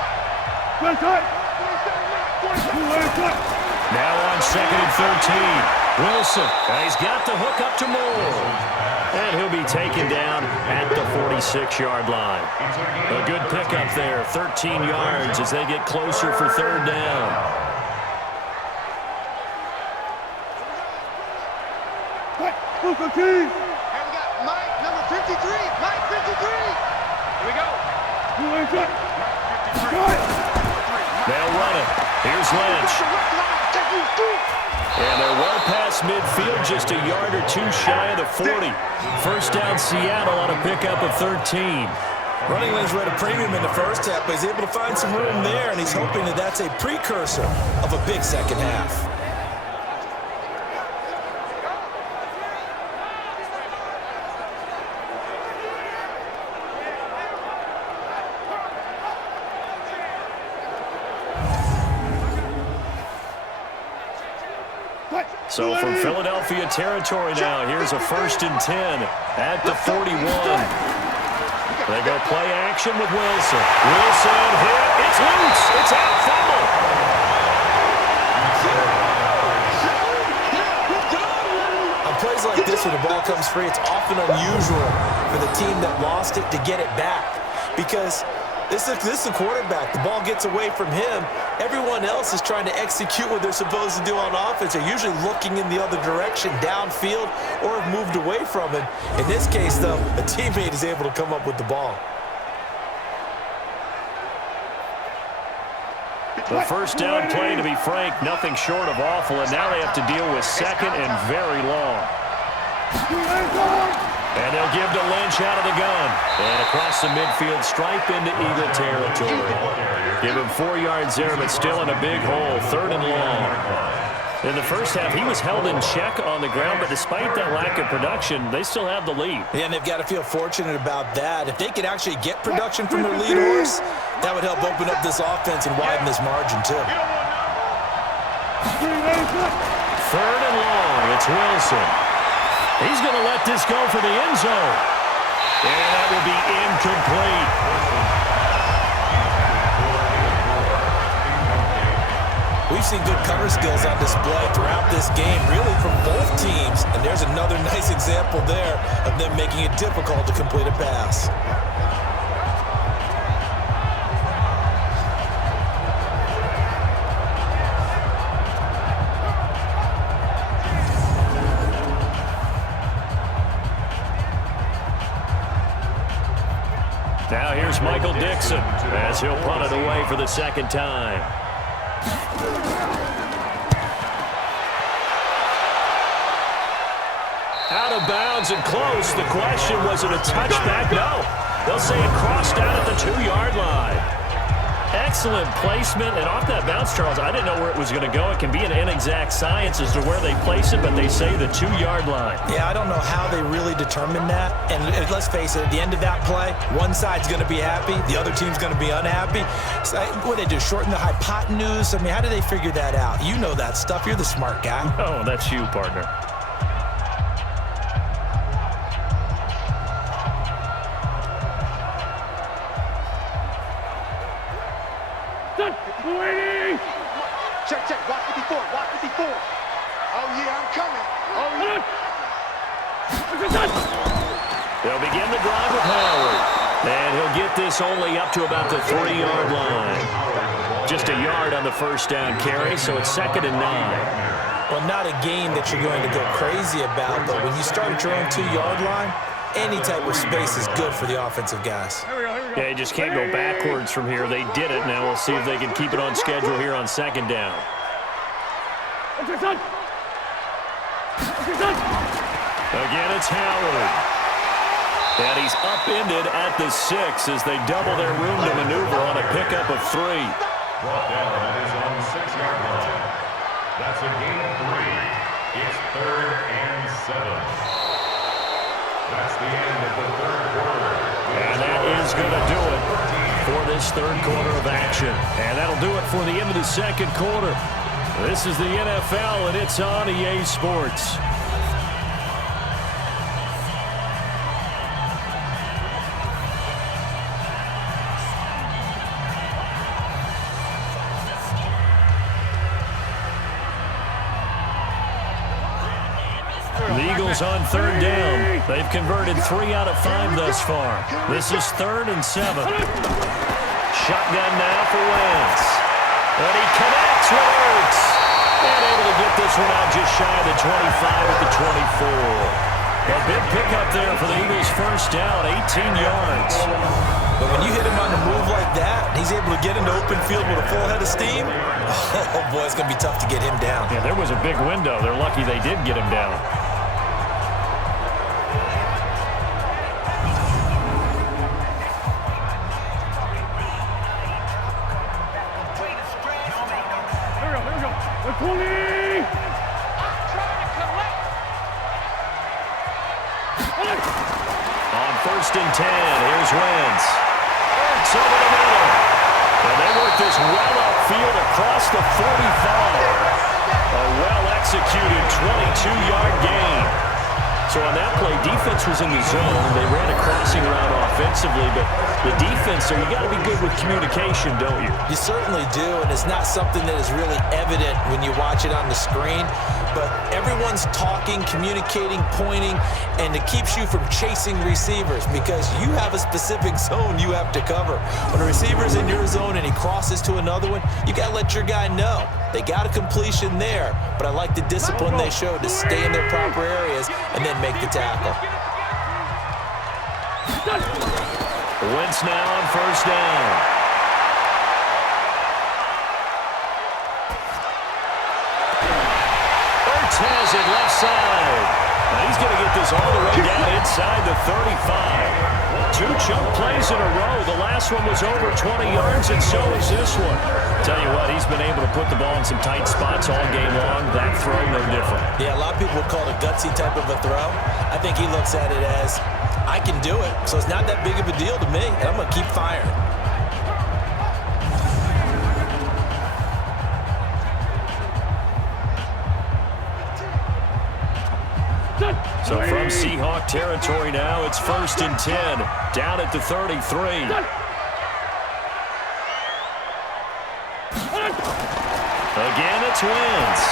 Now on 2nd and 13. Wilson, he's got the hook up to Moore. And he'll be taken down at the 46-yard line. A good pickup there, 13 yards as they get closer for 3rd down. Here we got Mike, number 53. Mike, 53. Here we go. Now running. Here's Lynch. And they're well past midfield, just a yard or 2 shy of the 40. 1st down Seattle on a pickup of 13. Running lanes were at a premium in the first half, but he's able to find some room there, and he's hoping that that's a precursor of a big second half. So from Philadelphia territory now, here's a 1st and 10 at the 41. They go play action with Wilson. Wilson hit. It's loose. It's out. Fumble. On plays like this, when the ball comes free, it's often unusual for the team that lost it to get it back because this is the quarterback. The ball gets away from him. Everyone else is trying to execute what they're supposed to do on offense. They're usually looking in the other direction, downfield, or have moved away from him. In this case, though, a teammate is able to come up with the ball. The 1st down play, to be frank, nothing short of awful, and now they have to deal with 2nd and very long. And they'll give to Lynch out of the gun. And across the midfield stripe into Eagle territory. Give him 4 yards there, but still in a big hole. 3rd and long. In the first half, he was held in check on the ground, but despite that lack of production, they still have the lead. Yeah, and they've got to feel fortunate about that. If they could actually get production from their lead horse, that would help open up this offense and widen this margin, too. 3rd and long. It's Wilson. He's going to let this go for the end zone. And that will be incomplete. We've seen good cover skills on display throughout this game, really from both teams. And there's another nice example there of them making it difficult to complete a pass. Now here's Michael Dixon as he'll punt it away for the second time. Out of bounds and close. The question, was it a touchback? No. They'll say it crossed out at the 2-yard line. Excellent placement, and off that bounce, Charles, I didn't know where it was going to go. It can be an inexact science as to where they place it, but they say the 2-yard line. Yeah, I don't know how they really determine that. And let's face it, at the end of that play, one side's going to be happy, the other team's going to be unhappy. So, what do they do, shorten the hypotenuse? I mean, how do they figure that out? You know that stuff. You're the smart guy. Oh, that's you, partner. Check, watch 54, watch 54. Oh, yeah, I'm coming. Oh, yeah. They'll begin the drive with Howard. And he'll get this only up to about the 3-yard line. Just a yard on the first down carry, so it's 2nd and 9. Well, not a game that you're going to go crazy about, but when you start at your own 2-yard line, any type of space is good for the offensive guys. Yeah, you just can't go backwards from here. They did it. Now we'll see if they can keep it on schedule here on 2nd down. Again, it's Howard. And he's upended at the 6 as they double their room to maneuver on a pickup of 3. Brought down, that is on the 6-yard line. That's a gain of 3. It's 3rd and 7. That's the end of the 3rd quarter. And that is going to do it for this 3rd quarter of action. And that'll do it for the end of the 2nd quarter. This is the NFL, and it's on EA Sports. The Eagles on 3rd down. They've converted 3 out of 5 thus far. This is 3rd and 7. Shotgun now for Wentz. And he connects with Ertz. And able to get this one out just shy of the 25 at the 24. A big pickup there for the Eagles' first down, 18 yards. But when you hit him on the move like that, he's able to get into open field with a full head of steam, oh boy, it's going to be tough to get him down. Yeah, there was a big window. They're lucky they did get him down. On 1st and 10, here's Wentz. Ertz over the middle. And they work this well upfield across the 45. A well-executed 22-yard gain. So on that play, defense was in the zone. They ran a crossing route offensively, but the defense there, you got to be good with communication, don't you? You certainly do, and it's not something that is really evident when you watch it on the screen. But everyone's talking, communicating, pointing, and it keeps you from chasing receivers because you have a specific zone you have to cover. When a receiver's in your zone and he crosses to another one, you got to let your guy know. They got a completion there, but I like the discipline they showed to stay in their proper areas and then make the tackle. Wentz now on 1st down. Has it left side. Now he's going to get this all the way down inside the 35. 2 chunk plays in a row. The last one was over 20 yards, and so is this one. Tell you what, he's been able to put the ball in some tight spots all game long. That throw, no different. Yeah, a lot of people would call it a gutsy type of a throw. I think he looks at it as, I can do it, so it's not that big of a deal to me, and I'm going to keep firing. So from Seahawk territory now, it's 1st and 10, down at the 33. Again, it's Wentz.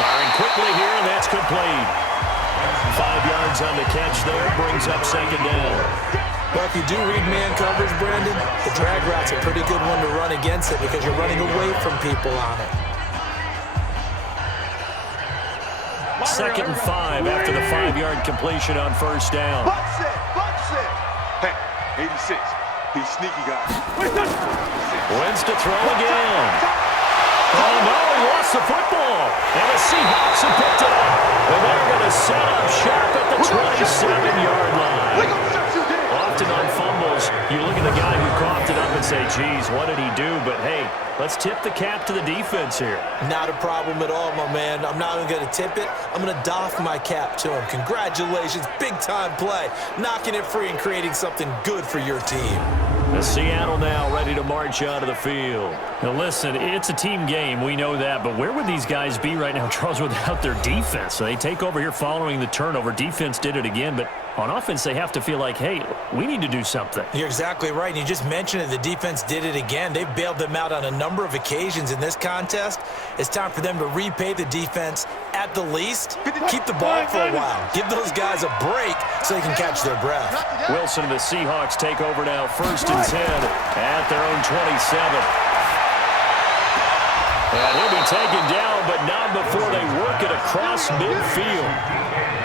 Firing quickly here, and that's complete. 5 yards on the catch there, brings up second down. Well, if you do read man coverage, Brandon, the drag route's a pretty good one to run against it because you're running away from people on it. 2nd and 5 after the 5-yard completion on first down. Box it. Hey, 86. He's sneaky, guys. Wentz to throw again. Oh, no, he lost the football. And the Seahawks have picked it up. And they're going to set up shop at the 27-yard line. Often on fumbles, you look at the guy who coughed it up and say, geez, what did he do? But, hey, let's tip the cap to the defense here. Not a problem at all, my man. I'm not even going to tip it. I'm going to doff my cap to him. Congratulations, big-time play. Knocking it free and creating something good for your team. The Seattle now ready to march out of the field. Now, listen, it's a team game. We know that. But where would these guys be right now, Charles, without their defense? So they take over here following the turnover. Defense did it again. But on offense, they have to feel like, hey, we need to do something. You're exactly right. And you just mentioned it. The defense did it again. They've bailed them out on a number of occasions in this contest. It's time for them to repay the defense at the least. Keep the ball for a while. Give those guys a break so they can catch their breath. Wilson and the Seahawks take over now, 1st and 10 at their own 27. And he'll be taken down, but not before they work it across midfield.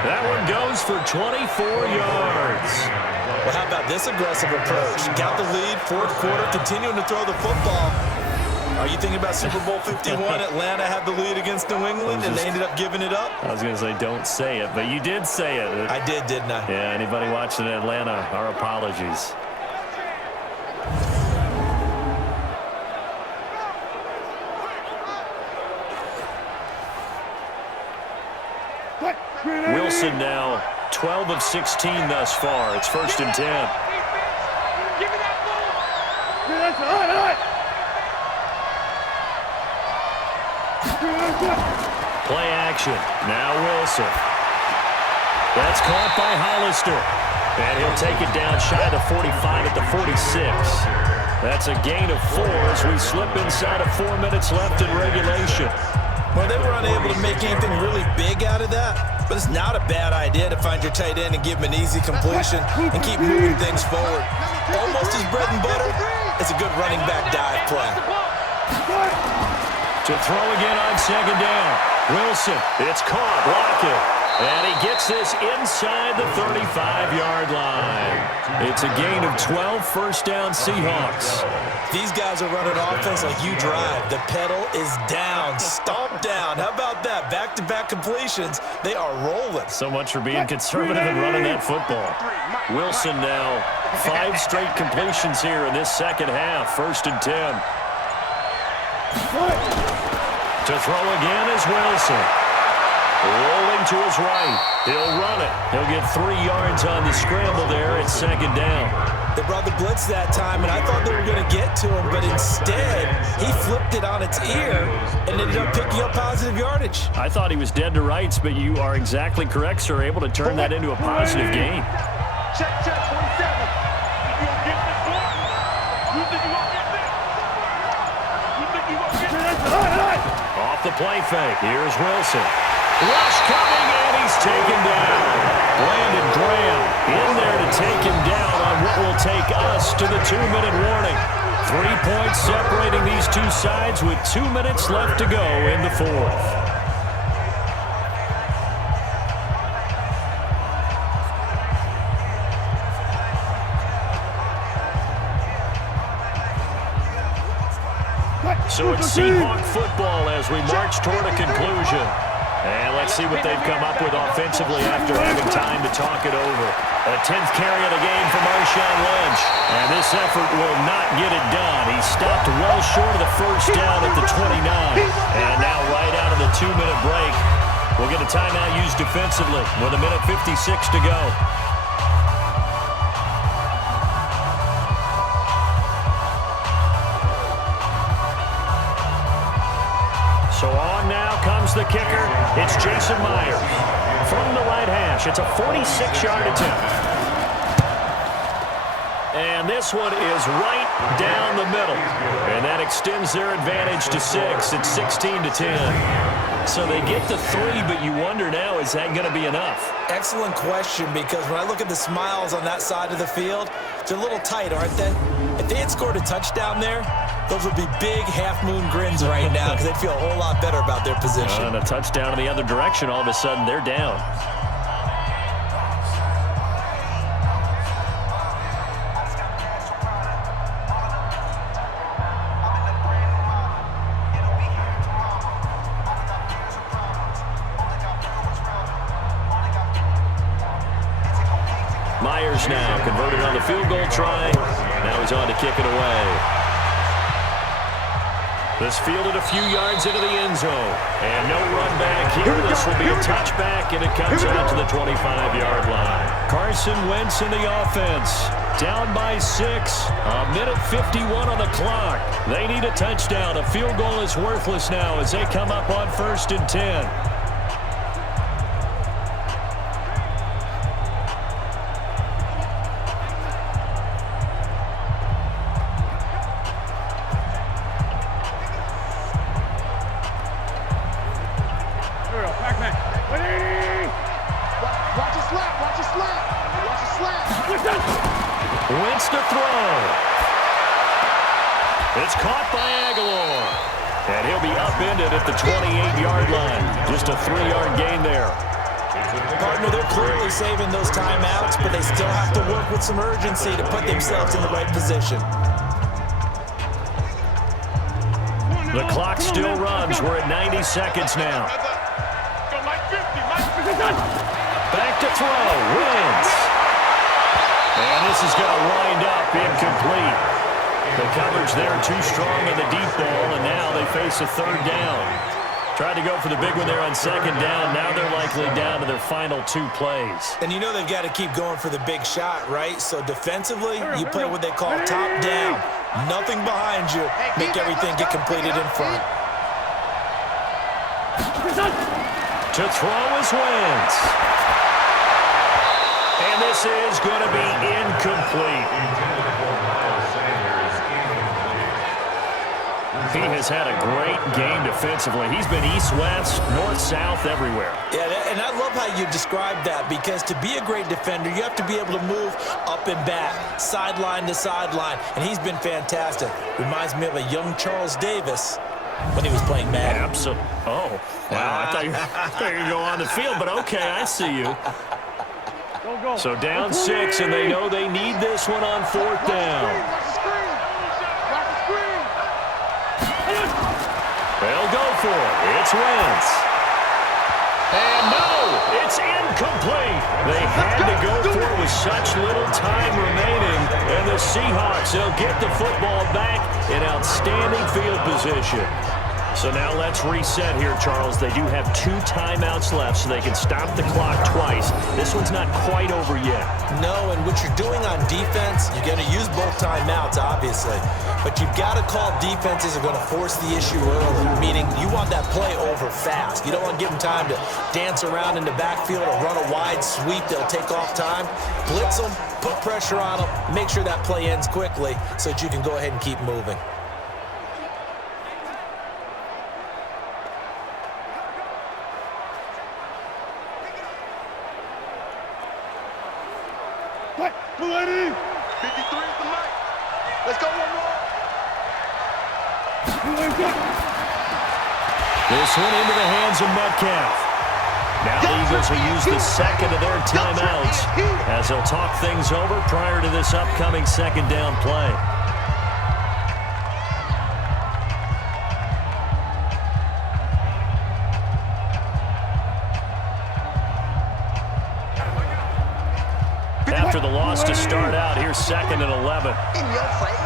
That one goes for 24 yards. Well, how about this aggressive approach? Got the lead, 4th quarter, continuing to throw the football. Are you thinking about Super Bowl 51? Atlanta had the lead against New England, and they ended up giving it up? I was going to say don't say it, but you did say it. I did, didn't I? Yeah, anybody watching Atlanta, our apologies. Wilson now 12 of 16 thus far. It's 1st and 10. Play action. Now Wilson. That's caught by Hollister. And he'll take it down shy of the 45 at the 46. That's a gain of 4 as we slip inside of 4 minutes left in regulation. Well, they were unable to make anything really big out of that, but it's not a bad idea to find your tight end and give him an easy completion and keep moving things forward. Almost his bread and butter. It's a good running back dive play. To throw again on 2nd down. Wilson, it's caught, block it. And he gets this inside the 35-yard line. It's a gain of 12, 1st down Seahawks. These guys are running offense like you drive. The pedal is down, stomp down. How about that? Back-to-back completions. They are rolling. So much for being conservative and running that football. Wilson now 5 straight completions here in this second half. 1st and 10. To throw again is Wilson. Rolling to his right. He'll run it. He'll get 3 yards on the scramble there at 2nd down. They brought the blitz that time, and I thought they were going to get to him, but instead, he flipped it on its ear and ended up picking up positive yardage. I thought he was dead to rights, but you are exactly correct, sir. Able to turn that into a positive gain. Check, 47. You gonna get this one? You think you gonna get this? You think you gonna get this? Off the play fake. Here's Wilson. Rush coming, and he's taken down. Brandon Graham in there to take him down on what will take us to the 2-minute warning. 3 points separating these two sides with 2 minutes left to go in the 4th. So it's Seahawk football as we march toward a conclusion. And let's see what they've come up with offensively after having time to talk it over. A 10th carry of the game for Marshawn Lynch. And this effort will not get it done. He stopped well short of the 1st down at the 29. And now right out of the 2-minute break, we'll get a timeout used defensively with 1:56 to go. So on now comes the kicker. It's Jason Myers. From the right hash, it's a 46-yard attempt. And this one is right down the middle. And that extends their advantage to 6. It's 16-10. So they get the 3, but you wonder now, is that going to be enough? Excellent question, because when I look at the smiles on that side of the field, they're a little tight, aren't they? If they had scored a touchdown there, those would be big half-moon grins right now because they'd feel a whole lot better about their position. And a touchdown in the other direction, all of a sudden they're down. Myers now converted on the field goal try. Now he's on to kick it away. This fielded a few yards into the end zone. And no run back here. This will be a touchback, and it comes out to the 25-yard line. Carson Wentz in the offense. Down by 6. A minute 51 on the clock. They need a touchdown. A field goal is worthless now as they come up on 1st and 10. Wentz to throw. It's caught by Aguilar. And he'll be upended at the 28-yard line. Just a 3-yard gain there. Partner, they're clearly saving those timeouts, but they still have to work with some urgency to put themselves in the right position. The clock still runs. We're at 90 seconds now. Back to throw. Wentz. And this is going to wind up incomplete. The coverage there too strong on the deep ball, and now they face a 3rd down. Tried to go for the big one there on 2nd down. Now they're likely down to their final 2 plays. And you know they've got to keep going for the big shot, right? So defensively, you play what they call top down. Nothing behind you. Make everything get completed in front. To throw is Wentz. And this is going to be incomplete. He has had a great game defensively. He's been east-west, north-south, everywhere. Yeah, and I love how you described that, because to be a great defender, you have to be able to move up and back, sideline to sideline, and he's been fantastic. Reminds me of a young Charles Davis when he was playing Madden. Absolutely. Oh, wow. I thought you were going to go on the field, but okay, I see you. So down 6, and they know they need this one on 4th down. They'll go for it. It's Wentz. And no, it's incomplete. They had to go for it with such little time remaining. And the Seahawks, they'll get the football back in outstanding field position. So now let's reset here, Charles. They do have 2 timeouts left, so they can stop the clock twice. This one's not quite over yet. No, and what you're doing on defense, you're going to use both timeouts, obviously. But you've got to call defenses are going to force the issue early, meaning you want that play over fast. You don't want to give them time to dance around in the backfield or run a wide sweep. They'll take off time. Blitz them, put pressure on them, make sure that play ends quickly so that you can go ahead and keep moving. What? 53 is the mic. Let's go one more. This one into the hands of Metcalf. Now the Eagles will use the second of their timeouts as they'll talk things over prior to this upcoming 2nd down play. After the loss to start out, here's 2nd and 11. In your face.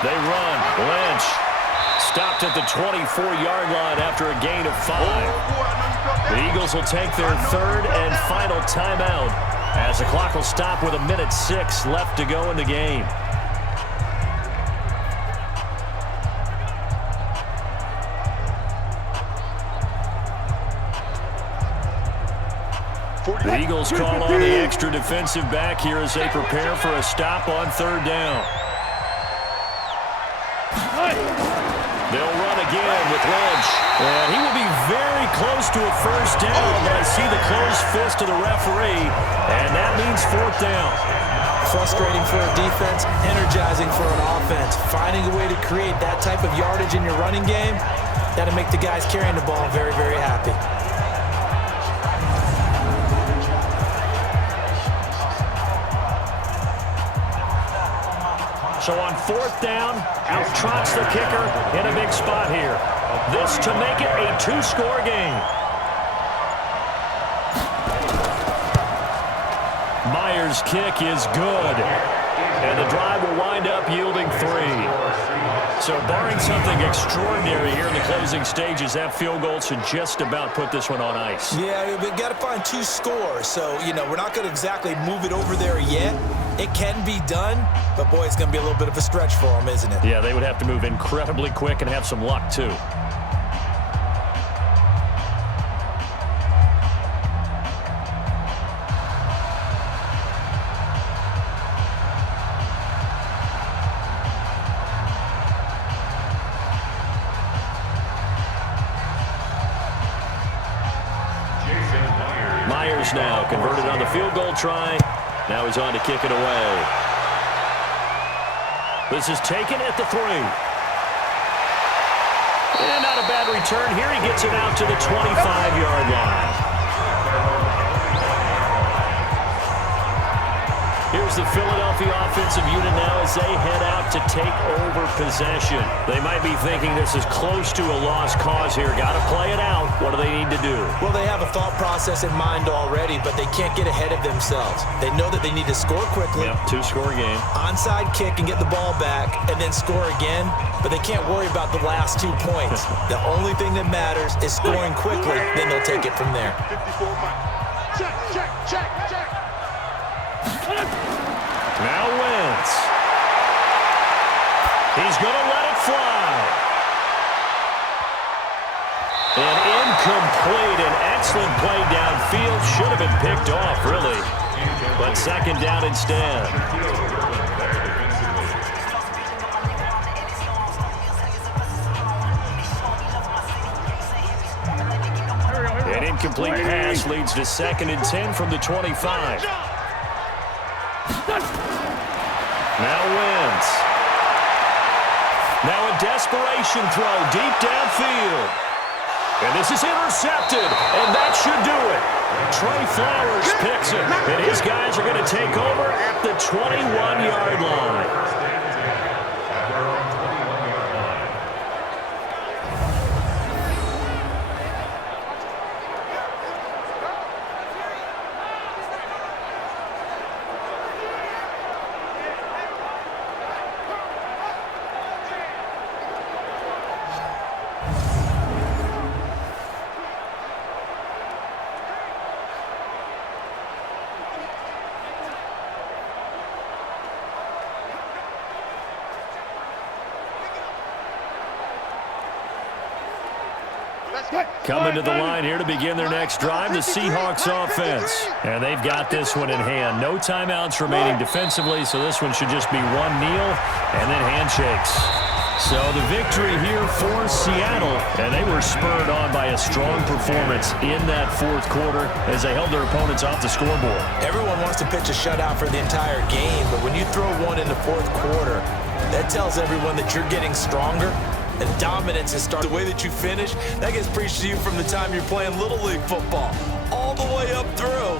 They run. Lynch stopped at the 24-yard line after a gain of 5. The Eagles will take their 3rd and final timeout as the clock will stop with 1:06 left to go in the game. The Eagles call on the extra defensive back here as they prepare for a stop on third down. They'll run again with Lynch. And he will be very close to a first down, but I see the closed fist of the referee, and that means fourth down. Frustrating for a defense, energizing for an offense. Finding a way to create that type of yardage in your running game, that'll make the guys carrying the ball very, very happy. So on fourth down, out trots the kicker in a big spot here. This to make it a two-score game. Myers' kick is good. And the drive will wind up yielding 3. So barring something extraordinary here in the closing stages, that field goal should just about put this one on ice. Yeah, we've got to find 2 scores. So, we're not going to exactly move it over there yet. It can be done, but boy, it's going to be a little bit of a stretch for them, isn't it? Yeah, they would have to move incredibly quick and have some luck, too. Myers now converted on the field goal try. Now he's on to kick it away. This is taken at the 3. And not a bad return here. He gets it out to the 25-yard line. Here's the Philadelphia offensive unit now as they head out to take over possession. They might be thinking this is close to a lost cause here. Got to play it out. What do they need to do? Well, they have a thought process in mind already, but they can't get ahead of themselves. They know that they need to score quickly. Yep, two-score game. Onside kick and get the ball back and then score again, but they can't worry about the last 2 points. The only thing that matters is scoring quickly, then they'll take it from there. 54 miles. Check. Now Wentz. He's going to let it fly. And incomplete. An excellent play downfield. Should have been picked off, really. But second down instead. An incomplete pass leads to 2nd and 10 from the 25. Now Wentz. Now a desperation throw deep downfield. And this is intercepted, and that should do it. Trey Flowers picks it, and his guys are going to take over at the 21-yard line. Coming to the line here to begin their next drive, the Seahawks offense. And they've got this one in hand. No timeouts remaining defensively, so this one should just be one kneel and then handshakes. So the victory here for Seattle, and they were spurred on by a strong performance in that fourth quarter as they held their opponents off the scoreboard. Everyone wants to pitch a shutout for the entire game, but when you throw one in the fourth quarter, that tells everyone that you're getting stronger. And dominance has started. The way that you finish, that gets preached to you from the time you're playing Little League football, all the way up through.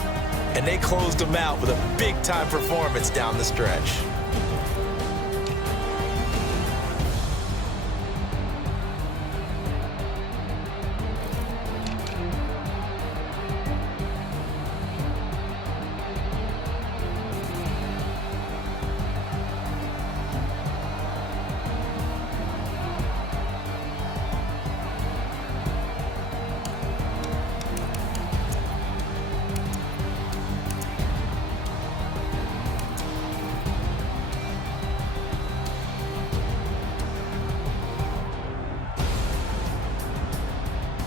And they closed them out with a big-time performance down the stretch.